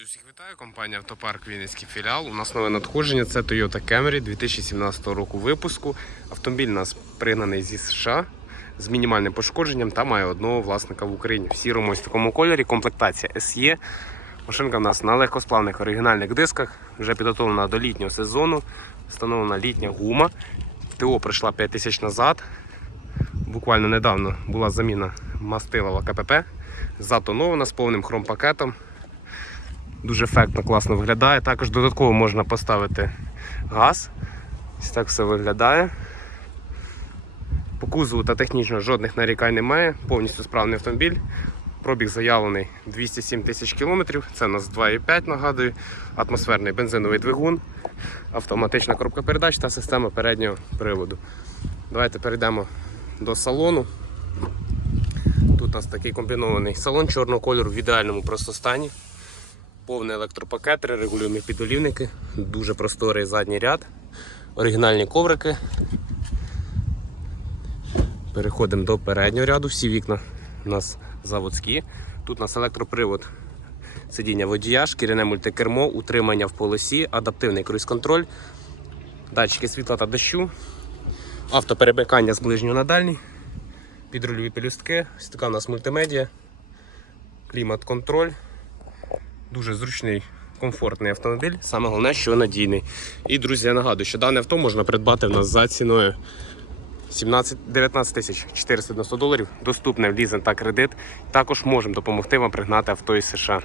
Друзі, всіх вітаю. Компанія Автопарк Вінницький філіал. У нас нове надходження. Це Toyota Camry 2017 року випуску. Автомобіль у нас пригнаний зі США з мінімальним пошкодженням та має одного власника в Україні. В сірому ось такому кольорі. Комплектація SE. Машинка в нас на легкосплавних оригінальних дисках. Вже підготовлена до літнього сезону. Встановлена літня гума. ТО прийшла 5 тисяч назад. Буквально недавно була заміна мастилова КПП. Затонована з повним хромпакетом. Дуже ефектно, класно виглядає. Також додатково можна поставити газ. Ось так все виглядає. По кузову та технічно жодних нарікань немає. Повністю справний автомобіль. Пробіг заявлений 207 тисяч кілометрів. Це у нас 2,5 нагадую. Атмосферний бензиновий двигун, автоматична коробка передач та система переднього приводу. Давайте перейдемо до салону. Тут у нас такий комбінований салон чорного кольору в ідеальному просто стані. Повний електропакет, три регулюємо підолівники, дуже просторий задній ряд, оригінальні коврики. Переходимо до переднього ряду, всі вікна у нас заводські. Тут у нас електропривод сидіння водія, шкіряне мультикермо, утримання в полосі, адаптивний круїз-контроль, датчики світла та дощу, автоперемикання з ближнього на дальній, підрульові пелюстки, ось така у нас мультимедіа, клімат-контроль. Дуже зручний, комфортний автомобіль. Саме головне, що надійний. І, друзі, я нагадую, що дане авто можна придбати в нас за ціною 17 19 тисяч 490 доларів. Доступне в лізинг та кредит. Також можемо допомогти вам пригнати авто із США.